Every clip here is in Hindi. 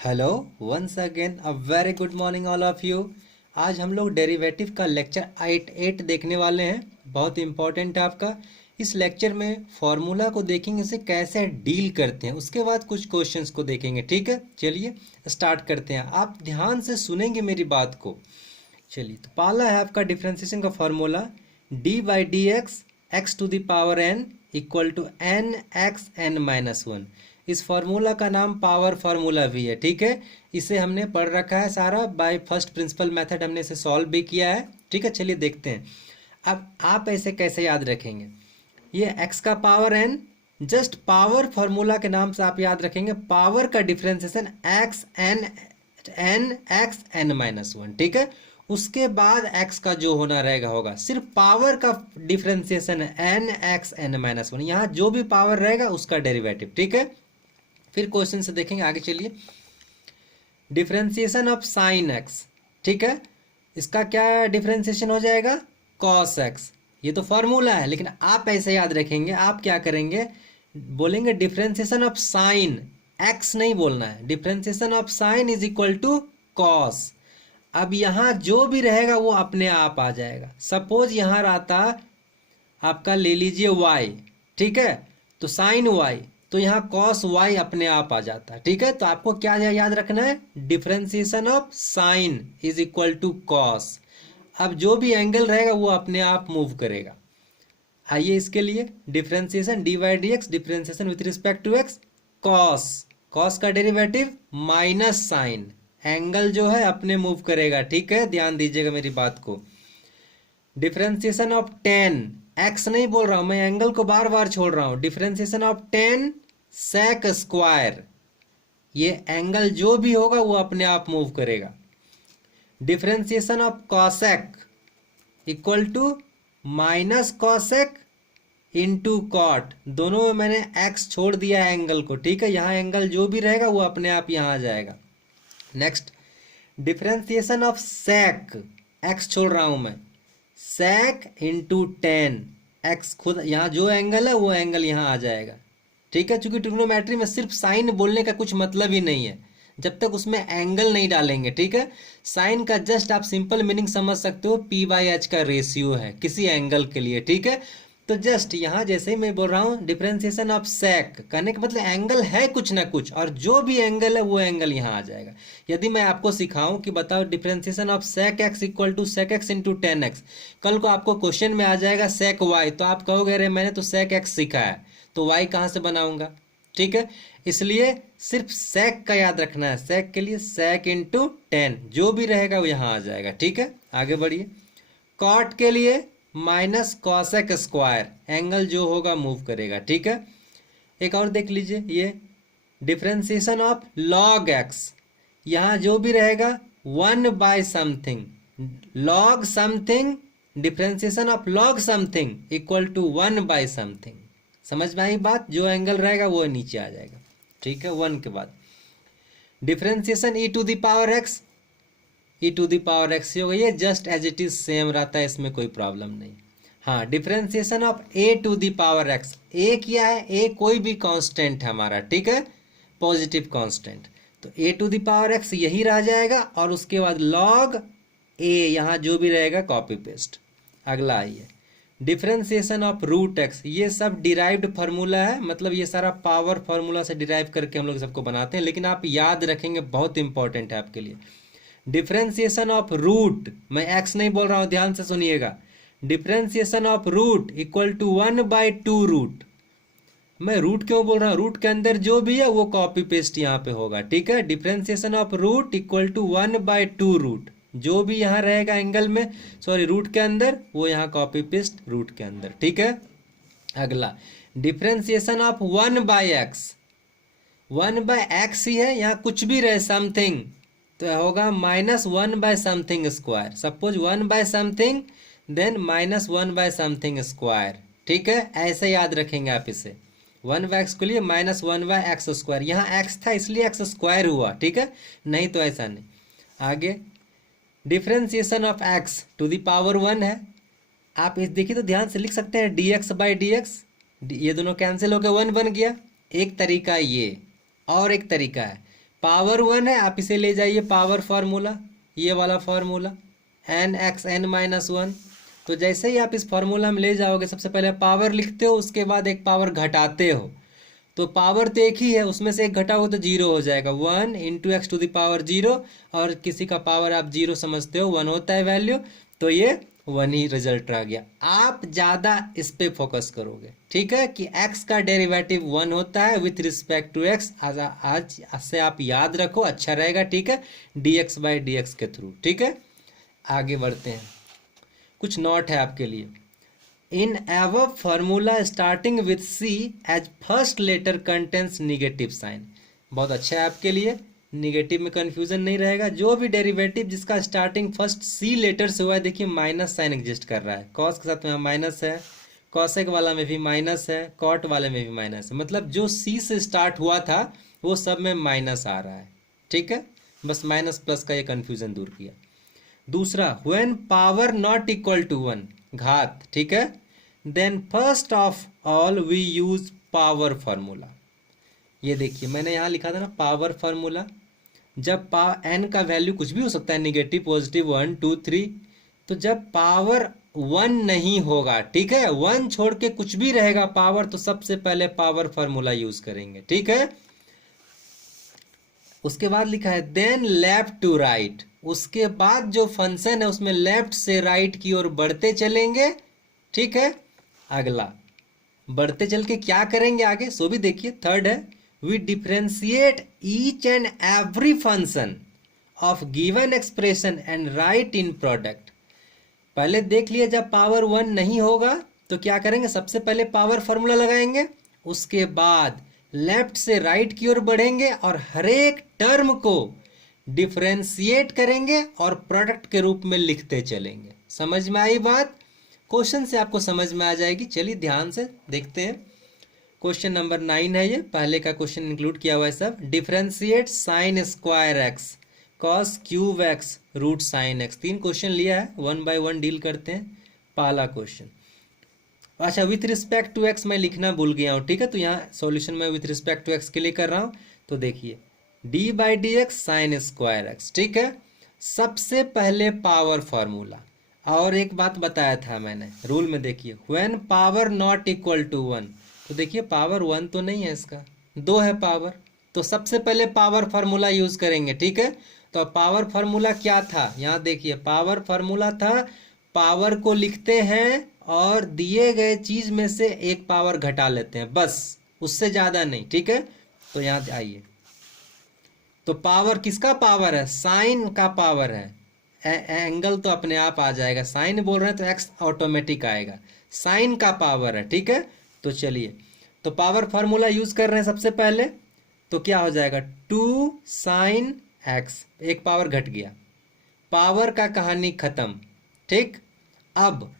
Hello once again a very good morning all of you. आज हम लोग डेरिवेटिव का लेक्चर 8 देखने वाले हैं। बहुत इंपॉर्टेंट है आपका। इस लेक्चर में फॉर्मूला को देखेंगे, इसे कैसे डील करते हैं, उसके बाद कुछ क्वेश्चंस को देखेंगे। ठीक है, चलिए स्टार्ट करते हैं। आप ध्यान से सुनेंगे मेरी बात को। चलिए, तो पहला है आपका डिफ्रेंसिएशन का formula, d by d x x to the power n equal to n x n minus one. इस फार्मूला का नाम पावर फार्मूला भी है। ठीक है, इसे हमने पढ़ रखा है सारा, बाय फर्स्ट प्रिंसिपल मेथड हमने इसे सॉल्व भी किया है। ठीक है, चलिए देखते हैं। अब आप ऐसे कैसे याद रखेंगे, ये x का power n, just power formula के नाम से आप याद रखेंगे। पावर का differentiation x n n x n minus one. ठीक है, उसके बाद x का जो होना रहेगा होगा सिर्फ पावर का differentiation n x n minus one. यहाँ जो भी पावर रहेगा उसका डेरिवेटिव। ठीक है, फिर क्वेश्चन से देखेंगे, आगे चलिए। डिफरेंशिएशन ऑफ साइन एक्स, ठीक है, इसका क्या डिफरेंशिएशन हो जाएगा, कॉस एक्स। ये तो फॉर्मूला है, लेकिन आप ऐसे याद रखेंगे। आप क्या करेंगे, बोलेंगे डिफरेंशिएशन ऑफ साइन एक्स, नहीं बोलना है, differentiation of sine is equal to cos. अब यहाँ जो भी रहेगा वो अपने आप आ जाएगा। सपोज यहाँ रहता आपका, ले लीजिए y, ठीक है, तो साइन y, तो यहाँ कॉस y अपने आप आ जाता है। ठीक है, तो आपको क्या याद रखना है, differentiation of sine is equal to cos. अब जो भी एंगल रहेगा वो अपने आप मूव करेगा। आइए इसके लिए differentiation d by d x, differentiation with respect to x, cos, cos का डेरिवेटिव माइनस साइन, एंगल जो है अपने मूव करेगा। ठीक है, ध्यान दीजिएगा मेरी बात को। डिफरेंशिएशन ऑफ टेन, एक्स नहीं बोल रहा हूं मैं, एंगल को बार बार छोड़ रहा हूं। Differentiation of tan sec square, ये एंगल जो भी होगा वो अपने आप मूव करेगा। Differentiation of cosec equal to minus cosec into cot, दोनों में मैंने एक्स छोड़ दिया है एंगल को। ठीक है, यहाँ एंगल जो भी रहेगा वो अपने आप यहाँ आ जाएगा। Next, differentiation of sec, x छोड़ रहा हूं मैं, सेक इंटू टेन, एक्स खुद यहाँ जो एंगल है वो एंगल यहाँ आ जाएगा। ठीक है, चूंकि ट्रिग्नोमेट्री में सिर्फ साइन बोलने का कुछ मतलब ही नहीं है जब तक उसमें एंगल नहीं डालेंगे। ठीक है, साइन का जस्ट आप सिंपल मीनिंग समझ सकते हो, पी बाई एच का रेशियो है किसी एंगल के लिए। ठीक है, तो जस्ट यहाँ जैसे ही मैं बोल रहा हूँ डिफरेंशिएशन ऑफ सेक, कहने का मतलब एंगल है कुछ ना कुछ, और जो भी एंगल है वो एंगल यहाँ आ जाएगा। यदि मैं आपको सिखाऊं कि बताओ differentiation of sec x equal to sec x into tan x, कल को आपको क्वेश्चन में आ जाएगा सेक वाई, तो आप कहोगे अरे मैंने तो सेक एक्स सीखा है, तो वाई कहाँ से बनाऊंगा। ठीक है, इसलिए सिर्फ सेक का याद रखना है। सेक के लिए सेक इंटू टेन, जो भी रहेगा वो यहाँ आ जाएगा। ठीक है, आगे बढ़िए। कॉट के लिए माइनस कॉसेक स्क्वायर, एंगल जो होगा मूव करेगा। ठीक है, एक और देख लीजिए, ये डिफरेंशिएशन ऑफ लॉग एक्स, यहाँ जो भी रहेगा one by something, log something, differentiation of log something equal to one by something. समझ में आई बात, जो एंगल रहेगा वो नीचे आ जाएगा। ठीक है, वन के बाद differentiation e to the power x, e to the power x हो गई है, just as it is same रहता है, इसमें कोई प्रॉब्लम नहीं। हाँ, differentiation of a to the power x, a क्या है, ए कोई भी कांस्टेंट है हमारा। ठीक है, पॉजिटिव कांस्टेंट, तो ए टू द पावर एक्स यही रह जाएगा, और उसके बाद लॉग ए, यहाँ जो भी रहेगा कॉपी पेस्ट। अगला आइए डिफरेंशिएशन ऑफ रूट एक्स, ये सब डिराइव्ड फार्मूला है, मतलब ये सारा पावर फार्मूला से डिराइव करके हम लोग सबको बनाते हैं, लेकिन आप याद रखेंगे, बहुत इंपॉर्टेंट है आपके लिए। डिफरेंशिएशन ऑफ रूट, मैं एक्स नहीं बोल रहा हूं, ध्यान से सुनिएगा, differentiation of root equal to one by two root. मैं रूट क्यों बोल रहा हूं, रूट के अंदर जो भी है वो कॉपी पेस्ट यहाँ पे होगा। ठीक है, differentiation of root equal to one by two root, जो भी यहाँ रहेगा एंगल में, सॉरी रूट के अंदर, वो यहाँ कॉपी पेस्ट रूट के अंदर। ठीक है, अगला differentiation of one by x, one by x ही है, यहाँ कुछ भी रहे समथिंग, तो होगा minus one by something square. Suppose one by something, then minus one by something square. ठीक है, ऐसे याद रखेंगे आप इसे, वन बाय एक्स के लिए minus one by x square, यहाँ एक्स था इसलिए एक्स स्क्वायर हुआ। ठीक है, नहीं तो ऐसा नहीं। आगे differentiation of x to the power one है, आप इस देखिए तो ध्यान से लिख सकते हैं, D x by d x, ये दोनों कैंसिल होकर वन बन गया। एक तरीका ये, और एक तरीका है, पावर 1 है, आप इसे ले जाइए पावर फार्मूला, ये वाला formula n x n minus one. तो जैसे ही आप इस फार्मूला में ले जाओगे, सबसे पहले पावर लिखते हो, उसके बाद एक पावर घटाते हो। तो पावर तो एक ही है, उसमें से एक घटाओगे तो जीरो हो जाएगा, 1 × x⁻0। और किसी का पावर आप जीरो समझते हो, 1 होता है वैल्यू, तो ये 1 ही रिजल्ट रह गया। आप ज़्यादा इस पे फोकस करोगे, ठीक है, कि x का डेरिवेटिव 1 होता है विथ रिस्पेक्ट टू x। आज से आप याद रखो, अच्छा रहेगा, ठीक है, dx/dx के थ्रू, ठीक है। आगे बढ़ते हैं, कुछ नोट है आपके लिए। In every formula starting with C as first letter contains negative sign. बहुत अच्छा है आपके लिए, निगेटिव में कंफ्यूजन नहीं रहेगा। जो भी डेरिवेटिव जिसका स्टार्टिंग फर्स्ट C लेटर से हुआ है, देखिए माइनस साइन एग्जिस्ट कर रहा है, कॉस के साथ में माइनस है, कॉसेक वाला में भी माइनस है, कॉट वाले में भी माइनस है, मतलब जो C से स्टार्ट हुआ था वो सब में माइनस आ रहा है, ठीक है। बस माइनस प्लस का ये कंफ्यूजन दूर किया। दूसरा, when power not equal to 1, घात, ठीक है, then first of all we use power formula. ये देखिए मैंने यहाँ लिखा था ना पावर फार्मूला। जब एन का वैल्यू कुछ भी हो सकता है, निगेटिव पॉजिटिव 1 2 3, तो जब पावर 1 नहीं होगा, ठीक है, 1 छोड़ के कुछ भी रहेगा पावर, तो सबसे पहले पावर फार्मूला यूज करेंगे, ठीक है। उसके बाद लिखा है देन लेफ्ट टू राइट, उसके बाद जो फंक्शन है उसमें लेफ्ट से राइट की ओर बढ़ते चलेंगे, ठीक है। अगला बढ़ते चल के क्या करेंगे आगे, सो भी देखिए। थर्ड है we differentiate each and every function of given expression and write in product. पहले देख लिए जब पावर 1 नहीं होगा तो क्या करेंगे, सबसे पहले पावर फार्मूला लगाएंगे, उसके बाद लेफ्ट से राइट की ओर बढ़ेंगे और हर एक टर्म को डिफरेंशिएट करेंगे और प्रोडक्ट के रूप में लिखते चलेंगे। समझ में आई बात? क्वेश्चन से आपको समझ में आ जाएगी। चलिए ध्यान से देखते हैं। क्वेश्चन नंबर 9 है ये, पहले का क्वेश्चन इंक्लूड किया हुआ है सब। Differentiate sine square x cos cube x root sine x. 3 question लिया है, 1 बाय 1 डील करते हैं। पहला क्वेश्चन, अच्छा विथ रिस्पेक्ट टू एक्स मैं लिखना भूल गया हूँ, ठीक है, तो यहाँ सॉल्यूशन में विथ रिस्पेक्ट टू एक्स के लिए कर रहा हूँ। तो देखिए d/dx साइन स्क्वायर एक्स, ठीक है। सबसे पहले पावर फार्मूला, और एक बात बताया था मैंने रूल में, देखिए when power not equal to 1, तो देखिए पावर 1 तो नहीं है, इसका 2 है पावर, तो सबसे पहले पावर फार्मूला यूज करेंगे, ठीक है। तो पावर फार्मूला क्या था, यहाँ देखिए पावर फार्मूला था, पावर को लिखते हैं और दिए गए चीज में से एक पावर घटा लेते हैं, बस, उससे ज्यादा नहीं, ठीक है। तो यहाँ आइए, तो पावर किसका पावर है, साइन का पावर है। एंगल तो अपने आप आ जाएगा, साइन बोल रहे हैं तो एक्स ऑटोमेटिक आएगा, साइन का पावर है, ठीक है। तो चलिए, तो पावर फार्मूला यूज कर रहे हैं सबसे पहले, तो क्या हो जाएगा 2 साइन एक्स, एक पावर घट गया, पावर का कहानी खत्म, ठीक। अब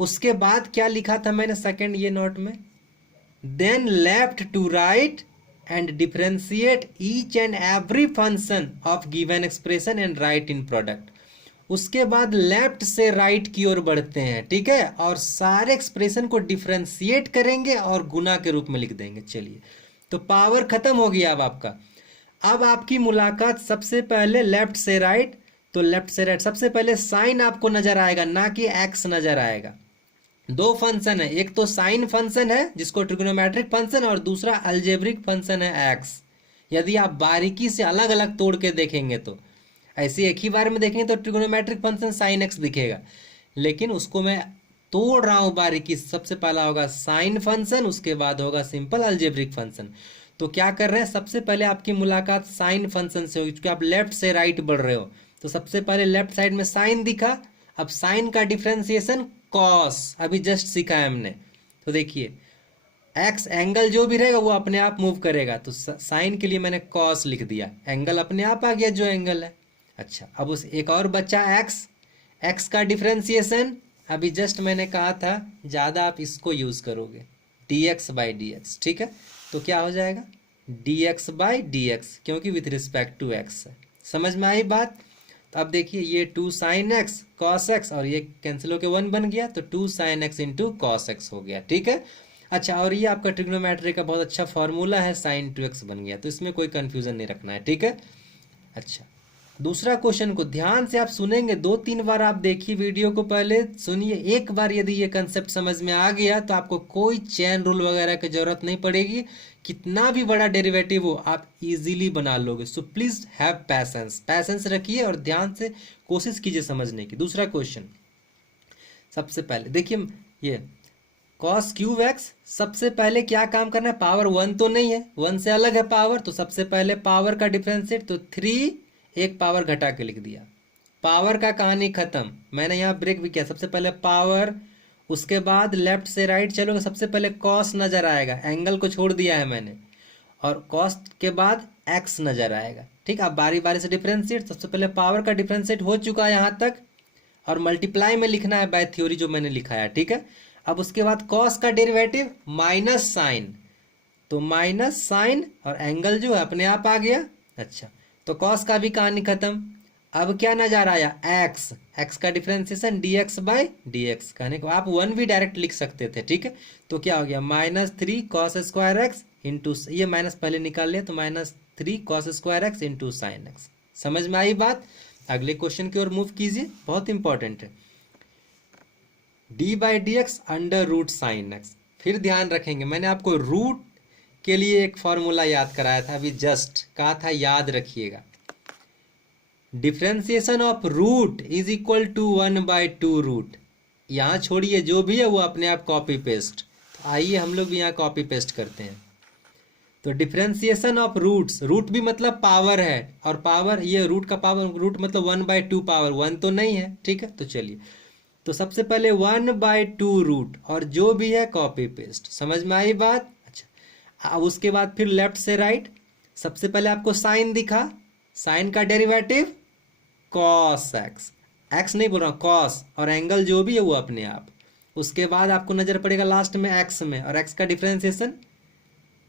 उसके बाद क्या लिखा था मैंने सेकंड ये नोट में, then left to right and differentiate each and every function of given expression and write in product. उसके बाद लेफ्ट से राइट की ओर बढ़ते हैं, ठीक है, और सारे एक्सप्रेशन को डिफरेंशिएट करेंगे और गुना के रूप में लिख देंगे। चलिए, तो पावर खत्म हो गया अब आपका। अब आपकी मुलाकात सबसे पहले लेफ्ट से राइट, तो लेफ्ट से राइट सबसे पहले साइन आपको नजर आएगा, ना कि एक्स नजर आएगा। 2 फंक्शन है, एक तो साइन फंक्शन है जिसको ट्रिग्नोमेट्रिक फंक्शन, और दूसरा अलजेब्रिक फंक्शन है एक्स। यदि आप बारीकी से अलग अलग तोड़ के देखेंगे तो, ऐसे एक ही बार में देखेंगे तो ट्रिग्नोमेट्रिक फंक्शन साइन एक्स दिखेगा, लेकिन उसको मैं तोड़ रहा हूँ बारीकी से। सबसे पहला होगा साइन फंक्शन, उसके बाद होगा सिंपल अलजेब्रिक फंक्शन। तो क्या कर रहे हैं, सबसे पहले आपकी मुलाकात साइन फंक्शन से होगी, क्योंकि आप लेफ्ट से राइट बढ़ रहे हो, तो सबसे पहले लेफ्ट साइड में साइन दिखा। अब साइन का डिफ्रेंसिएशन कॉस, अभी जस्ट सीखा है हमने। तो देखिए एक्स एंगल जो भी रहेगा वो अपने आप मूव करेगा, तो साइन के लिए मैंने कॉस लिख दिया, एंगल अपने आप आ गया जो एंगल है। अच्छा, अब उस एक और बच्चा एक्स, एक्स का डिफ्रेंसिएशन अभी जस्ट मैंने कहा था, ज़्यादा आप इसको यूज़ करोगे, dx/dx, ठीक है। तो क्या हो जाएगा dx/dx, क्योंकि विथ रिस्पेक्ट टू एक्स है। समझ में आई बात? तो अब देखिए ये 2 साइन एक्स कॉस एक्स, और ये कैंसिल होकर 1 बन गया, तो 2 sine x into cos x हो गया, ठीक है। अच्छा, और ये आपका ट्रिग्नोमेट्री का बहुत अच्छा फॉर्मूला है, sin 2x बन गया, तो इसमें कोई कंफ्यूजन नहीं रखना है, ठीक है। अच्छा, दूसरा क्वेश्चन को ध्यान से आप सुनेंगे, 2-3 बार आप देखिए वीडियो को, पहले सुनिए, एक बार यदि ये कंसेप्ट समझ में आ गया तो आपको कोई चेन रूल वगैरह की जरूरत नहीं पड़ेगी, कितना भी बड़ा डेरिवेटिव हो आप इजीली बना लोगे। So please have patience, patience रखिए और ध्यान से कोशिश कीजिए समझने की। दूसरा क्वेश्चन, सबसे पहले देखिए, ये कॉस क्यूब एक्स, सबसे पहले क्या काम करना है, पावर 1 तो नहीं है, 1 से अलग है पावर, तो सबसे पहले पावर का डिफरेंशिएट, तो 3 एक पावर घटा के लिख दिया, पावर का कहानी खत्म। मैंने यहाँ ब्रेक भी किया, सबसे पहले पावर, उसके बाद लेफ्ट से राइट चलोगे, सबसे पहले कॉस नजर आएगा, एंगल को छोड़ दिया है मैंने, और कॉस के बाद एक्स नजर आएगा, ठीक। अब बारी बारी से डिफरेंशिएट, सबसे पहले पावर का डिफरेंशिएट हो चुका है यहाँ तक, और मल्टीप्लाई में लिखना है बाय थ्योरी जो मैंने लिखा है, ठीक है। अब उसके बाद कॉस का डेरिवेटिव माइनस साइन, तो माइनस साइन और एंगल जो है अपने आप आ गया। अच्छा, तो कॉस का भी कहानी खत्म। अब क्या नजर आया, एक्स, एक्स का डिफरेंशिएशन dx बाय dx, कहने को आप 1 भी डायरेक्ट लिख सकते थे, ठीक है। तो क्या हो गया, -3 cos स्क्वायर एक्स इंटू, ये माइनस पहले निकाल लिया, तो -3 cos square x into sine x. समझ में आई बात। अगले क्वेश्चन की ओर मूव कीजिए, बहुत इंपॉर्टेंट है, d/dx under root sine x. फिर ध्यान रखेंगे, मैंने आपको रूट के लिए एक फॉर्मूला याद कराया था अभी, जस्ट कहा था याद रखिएगा, differentiation of root is equal to 1/2 root. यहाँ छोड़िए, जो भी है वो अपने आप कॉपी पेस्ट। तो आइए हम लोग भी यहाँ कॉपी पेस्ट करते हैं। तो डिफ्रेंसिएशन ऑफ रूट्स, रूट भी मतलब पावर है, और पावर, ये रूट का पावर, रूट मतलब 1/2 पावर, 1 तो नहीं है, ठीक है। तो चलिए, तो सबसे पहले 1/2 रूट, और जो भी है कॉपी पेस्ट। समझ में आई बात। अच्छा, अब उसके बाद फिर लेफ्ट से राइट, सबसे पहले आपको साइन दिखा, साइन का डेरिवेटिव कॉस एक्स, एक्स नहीं बोल रहा हूँ, कॉस, और एंगल जो भी है वो अपने आप। उसके बाद आपको नजर पड़ेगा लास्ट में एक्स में, और एक्स का डिफरेंशिएशन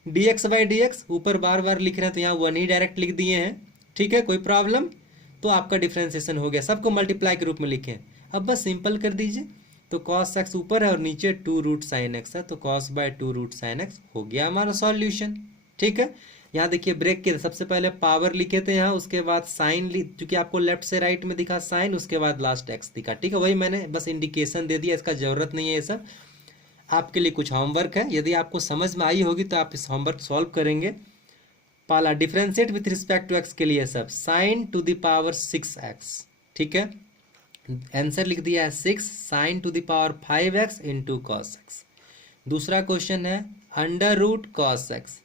dx बाई dx, ऊपर बार बार लिख रहे हैं तो यहाँ 1 ही डायरेक्ट लिख दिए हैं, ठीक है, कोई प्रॉब्लम। तो आपका डिफरेंशिएशन हो गया, सबको मल्टीप्लाई के रूप में लिखें। अब बस सिंपल कर दीजिए, तो कॉस एक्स ऊपर है और नीचे 2 रूट साइन एक्स है, तो cos by 2 root sine x हो गया हमारा सॉल्यूशन, ठीक है। यहाँ देखिए ब्रेक के, सबसे पहले पावर लिखे थे यहाँ, उसके बाद साइन, क्योंकि आपको लेफ्ट से राइट में दिखा साइन, उसके बाद लास्ट एक्स दिखा, ठीक है। वही मैंने बस इंडिकेशन दे दिया, इसका जरूरत नहीं है ये सब। आपके लिए कुछ होमवर्क है, यदि आपको समझ में आई होगी तो आप इस होमवर्क सॉल्व करेंगे। पहला, differentiate with respect to x के लिए सब sign to the power 6x, ठीक है। आंसर लिख दिया है 6 sine to the power 5x into cos x. दूसरा क्वेश्चन है अंडर रूट कॉस एक्स,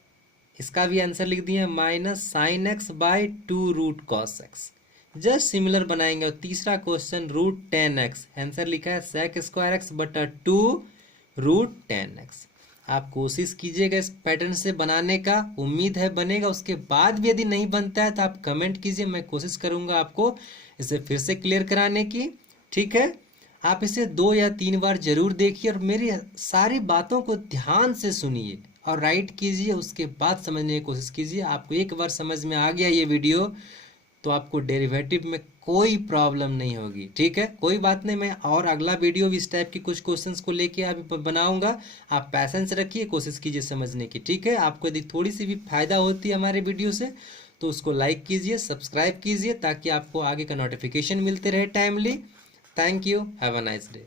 इसका भी आंसर लिख दिया minus sine x by 2 root cos x, just similar बनाएंगे। और तीसरा क्वेश्चन रूट 10x, आंसर लिखा है सेक स्क्वायर एक्स बटा 2 रूट 10x। आप कोशिश कीजिएगा इस पैटर्न से बनाने का, उम्मीद है बनेगा। उसके बाद भी यदि नहीं बनता है तो आप कमेंट कीजिए, मैं कोशिश करूंगा आपको इसे फिर से क्लियर कराने की, ठीक है। आप इसे 2 या 3 बार जरूर देखिए और मेरी सारी बातों को ध्यान से सुनिए और राइट कीजिए, उसके बाद समझने की कोशिश कीजिए। आपको एक बार समझ में आ गया ये वीडियो तो आपको डेरिवेटिव में कोई प्रॉब्लम नहीं होगी, ठीक है। कोई बात नहीं, मैं और अगला वीडियो भी इस टाइप की कुछ क्वेश्चंस को लेके अभी बनाऊंगा। आप पैसेंस रखिए, कोशिश कीजिए समझने की, ठीक है। आपको यदि थोड़ी सी भी फायदा होती है हमारे वीडियो से तो उसको लाइक कीजिए, सब्सक्राइब कीजिए, ताकि आपको आगे का नोटिफिकेशन मिलते रहे timely. Thank you, have a nice day.